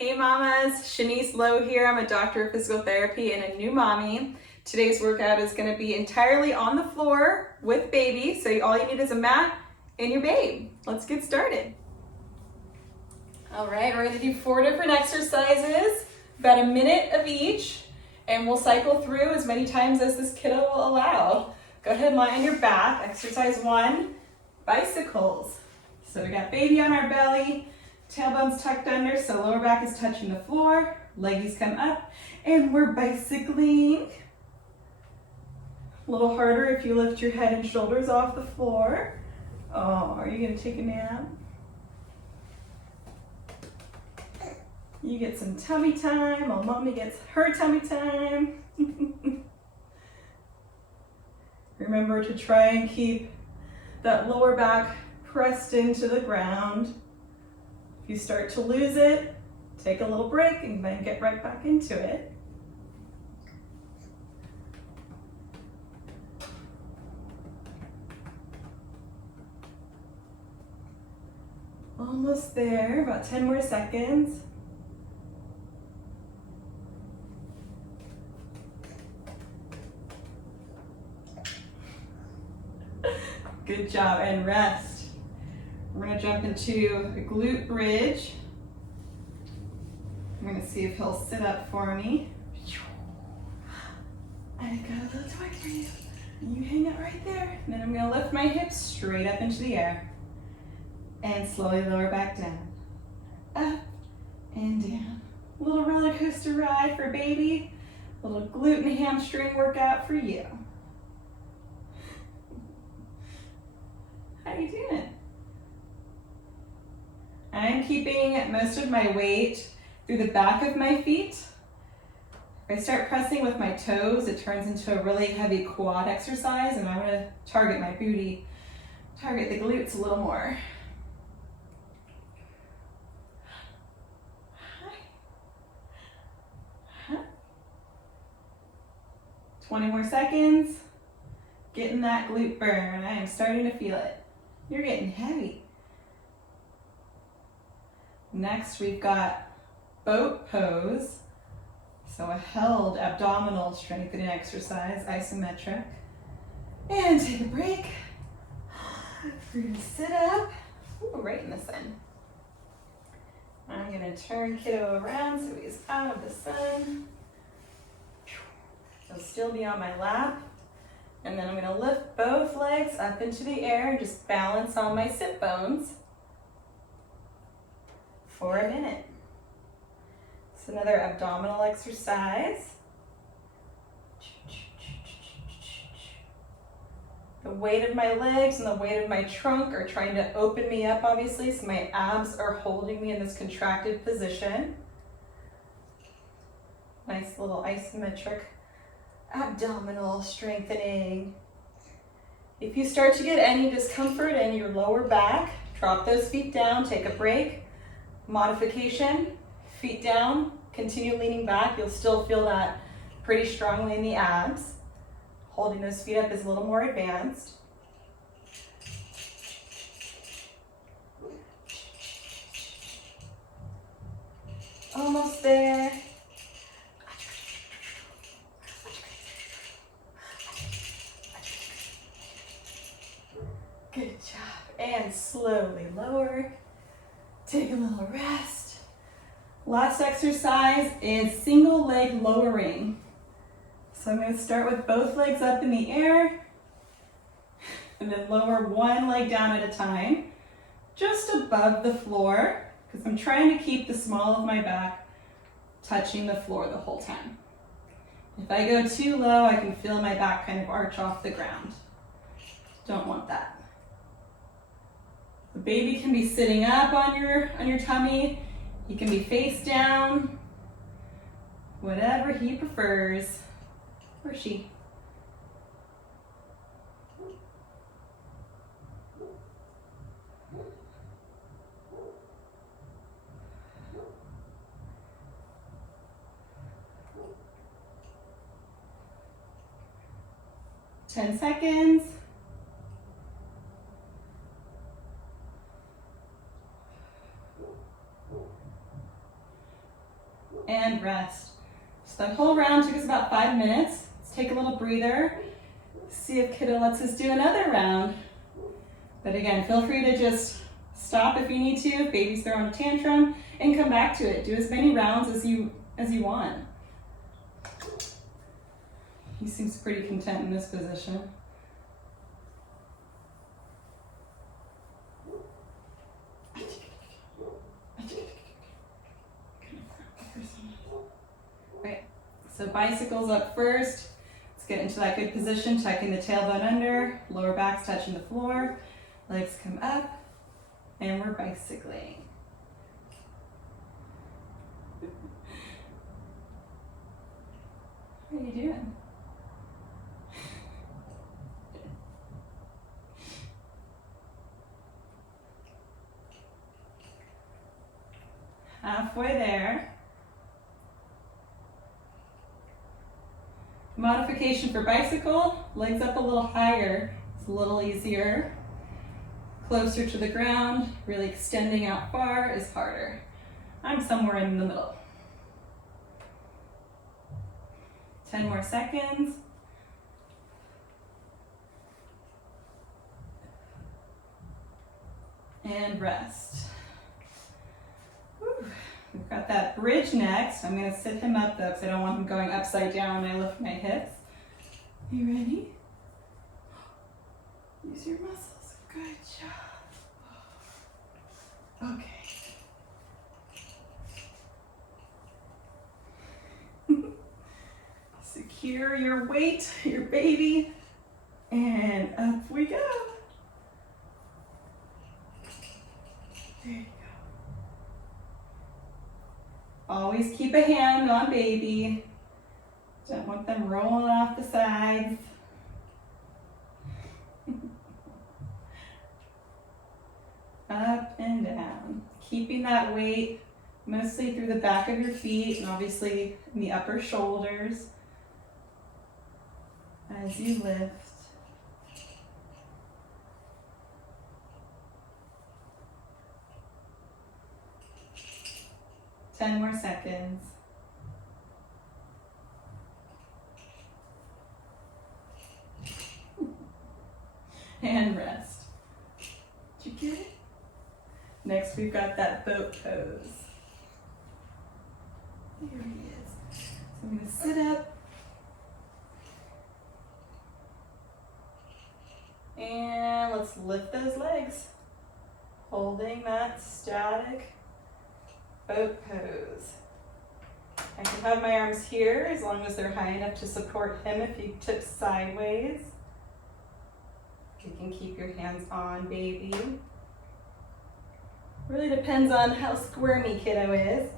Hey mamas, Shanice Lowe here. I'm a doctor of physical therapy and a new mommy. Today's workout is going to be entirely on the floor with baby, so all you need is a mat and your babe. Let's get started. All right, we're going to do 4 different exercises, about a minute of each, and we'll cycle through as many times as this kiddo will allow. Go ahead and lie on your back. Exercise 1, bicycles. So we got baby on our belly, tailbone's tucked under, so lower back is touching the floor, leggies come up, and we're bicycling. A little harder if you lift your head and shoulders off the floor. Oh, are you gonna take a nap? You get some tummy time while mommy gets her tummy time. Remember to try and keep that lower back pressed into the ground. If you start to lose it, take a little break and then get right back into it. Almost there, about 10 more seconds. Good job, and rest. We're gonna jump into a glute bridge. I'm gonna see if he'll sit up for me. I got a little toy for you. You hang out right there. And then I'm gonna lift my hips straight up into the air and slowly lower back down. Up and down. A little roller coaster ride for baby. A little glute and hamstring workout for you. How you doing? I'm keeping most of my weight through the back of my feet. If I start pressing with my toes, it turns into a really heavy quad exercise, and I'm gonna target my booty, target the glutes a little more. 20 more seconds. Getting that glute burn. I am starting to feel it. You're getting heavy. Next, we've got boat pose. So a held abdominal strengthening exercise, isometric. And take a break. We're gonna sit up. Ooh, right in the sun. I'm gonna turn kiddo around so he's out of the sun. He'll still be on my lap. And then I'm gonna lift both legs up into the air and just balance on my sit bones for a minute. It's another abdominal exercise. The weight of my legs and the weight of my trunk are trying to open me up, obviously, so my abs are holding me in this contracted position. Nice little isometric abdominal strengthening. If you start to get any discomfort in your lower back, drop those feet down, take a break. Modification, feet down, continue leaning back. You'll still feel that pretty strongly in the abs. Holding those feet up is a little more advanced. Almost there. Good job. And slowly lower. Take a little rest. Last exercise is single leg lowering. So I'm going to start with both legs up in the air and then lower one leg down at a time, just above the floor, because I'm trying to keep the small of my back touching the floor the whole time. If I go too low, I can feel my back kind of arch off the ground. Don't want that. The baby can be sitting up on your tummy. He can be face down. Whatever he prefers, or she. Ten seconds. and rest. So that whole round took us about 5 minutes. Let's take a little breather. See if kiddo lets us do another round. But again, feel free to just stop if you need to, if baby's throwing a tantrum, and come back to it. Do as many rounds as you want. He seems pretty content in this position. Right, so bicycles up first. Let's get into that good position, tucking the tailbone under, lower back's touching the floor, legs come up, and we're bicycling. What are you doing? Halfway there. Modification for bicycle, legs up a little higher. It's a little easier. Closer to the ground, really extending out far is harder. I'm somewhere in the middle. 10 more seconds. And rest. Whew. We've got that bridge next. I'm going to sit him up though because I don't want him going upside down when I lift my hips. You ready? Use your muscles. Good job. Okay. Secure your weight, your baby, and up we go. There you go. Always keep a hand on baby. Don't want them rolling off the sides. Up and down. Keeping that weight mostly through the back of your feet and obviously in the upper shoulders as you lift. Ten more seconds. And rest. Did you get it? Next we've got that boat pose. There he is. So I'm going to sit up. And let's lift those legs. Holding that static boat pose. I can have my arms here as long as they're high enough to support him if he tips sideways. You can keep your hands on baby. Really depends on how squirmy kiddo is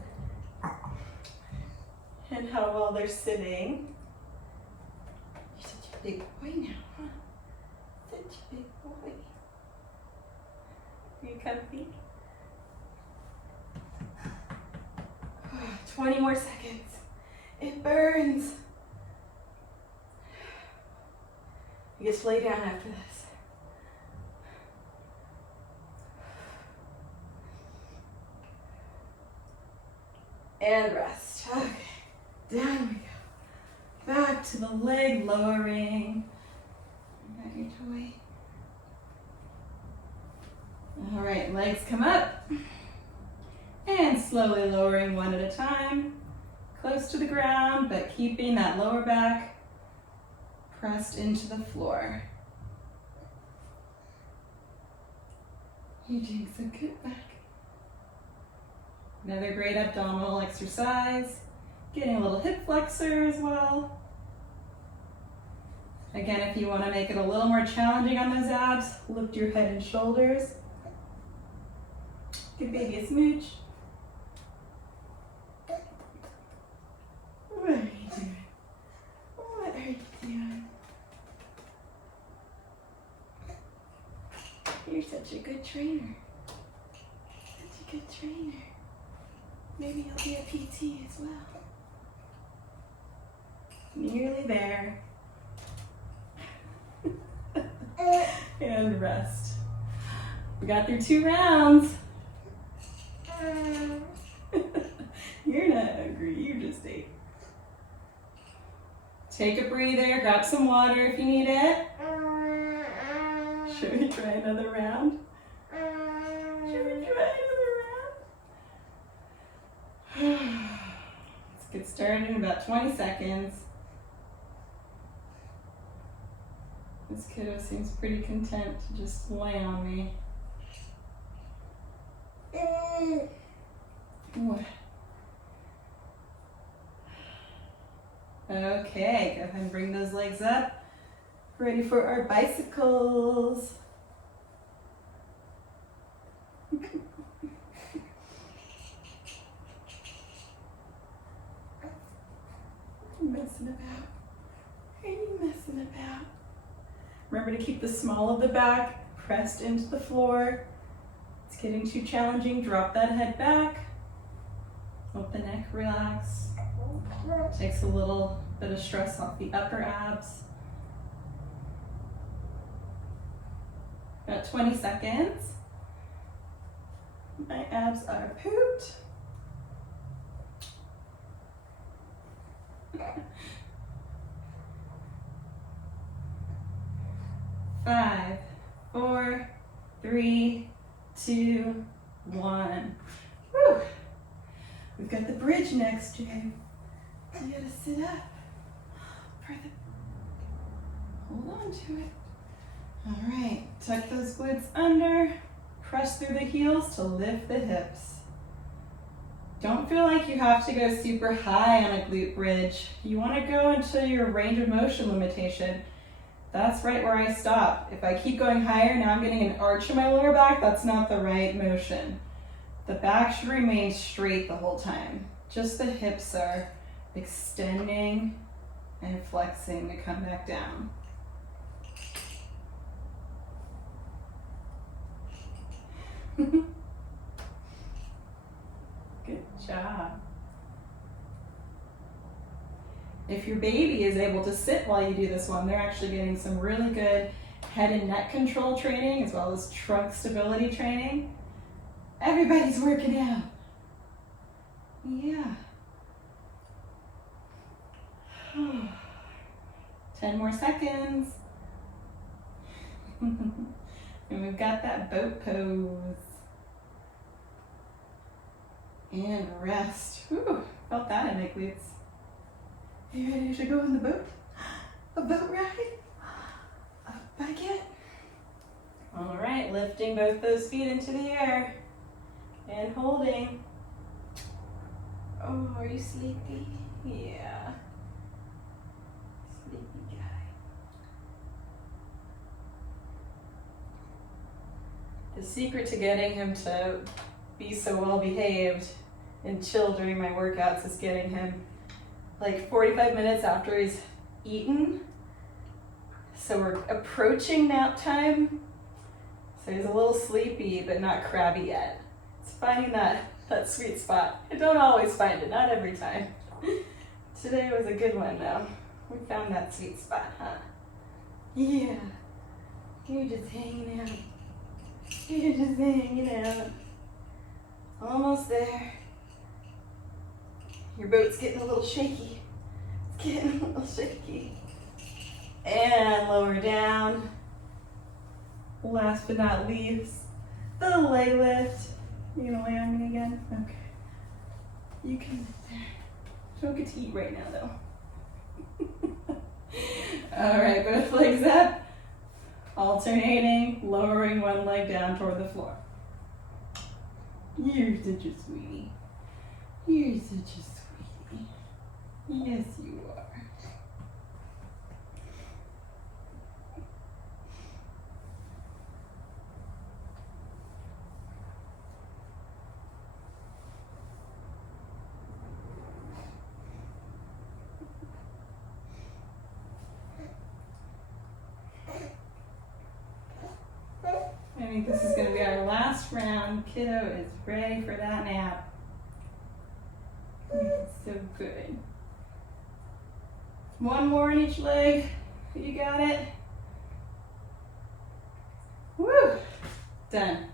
and how well they're sitting. You're such a big boy now, huh? Such a big boy. Are you comfy? 20 more seconds. It burns. You get to lay down after this. And rest. Okay. Down we go. Back to the leg lowering. Got your toy. All right, legs come up. And slowly lowering one at a time. Close to the ground, but keeping that lower back pressed into the floor. You're doing so good back. Another great abdominal exercise. Getting a little hip flexor as well. Again, if you want to make it a little more challenging on those abs, lift your head and shoulders. Give baby a smooch. What are you doing? What are you doing? You're such a good trainer. Such a good trainer. Maybe you'll be a PT as well. Nearly there. And rest. We got through 2 rounds. You're not hungry, you just ate. Take a breather, grab some water if you need it. Should we try another round? Should we try another round? Let's get started in about 20 seconds. This kiddo seems pretty content to just lay on me. What? Okay, go ahead and bring those legs up. Ready for our bicycles. Messing about. Are you messing about? Remember to keep the small of the back pressed into the floor. It's getting too challenging. Drop that head back. Let the neck relax. Takes a little bit of stress off the upper abs. About 20 seconds. My abs are pooped. Five, four, three, two, one. Woo! We've got the bridge next, Jay. You gotta sit up. Hold on to it. All right, tuck those glutes under. Press through the heels to lift the hips. Don't feel like you have to go super high on a glute bridge. You want to go into your range of motion limitation. That's right where I stop. If I keep going higher, now I'm getting an arch in my lower back. That's not the right motion. The back should remain straight the whole time. Just the hips are extending and flexing to come back down. Good job. If your baby is able to sit while you do this one, they're actually getting some really good head and neck control training as well as trunk stability training. Everybody's working out. Yeah. 10 more seconds. And we've got that boat pose. And rest. Whew, felt that in my glutes. Are you ready to go in the boat? A boat ride? Up I get. All right, lifting both those feet into the air. And holding. Oh, are you sleepy? Yeah. Sleepy guy. The secret to getting him to be so well behaved and chill during my workouts is getting him like 45 minutes after he's eaten. So we're approaching nap time. So he's a little sleepy, but not crabby yet. It's finding that sweet spot. I don't always find it, not every time. Today was a good one though. We found that sweet spot, huh? Yeah. You're just hanging out. You're just hanging out. Almost there. Your boat's getting a little shaky. It's getting a little shaky. And lower down. Last but not least, the leg lift. You gonna lay on me again? Okay. You can lift there. Don't get to eat right now though. All right, both legs up. Alternating, lowering one leg down toward the floor. You're such a sweetie. You're such a sweetie. Yes, you are. I think this is going to be our last round. Kiddo is ready for that nap. It's so good. One more on each leg. You got it. Woo! Done.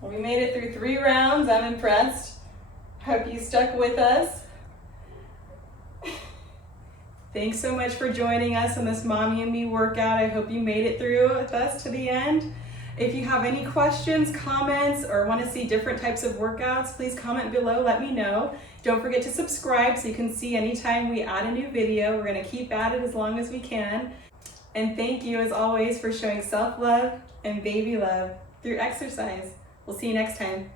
We'll We made it through 3 rounds. I'm impressed. Hope you stuck with us. Thanks so much for joining us on this Mommy and Me workout. I hope you made it through with us to the end. If you have any questions, comments, or want to see different types of workouts, please comment below, let me know. Don't forget to subscribe so you can see anytime we add a new video. We're going to keep at it as long as we can. And thank you as always for showing self-love and baby love through exercise. We'll see you next time.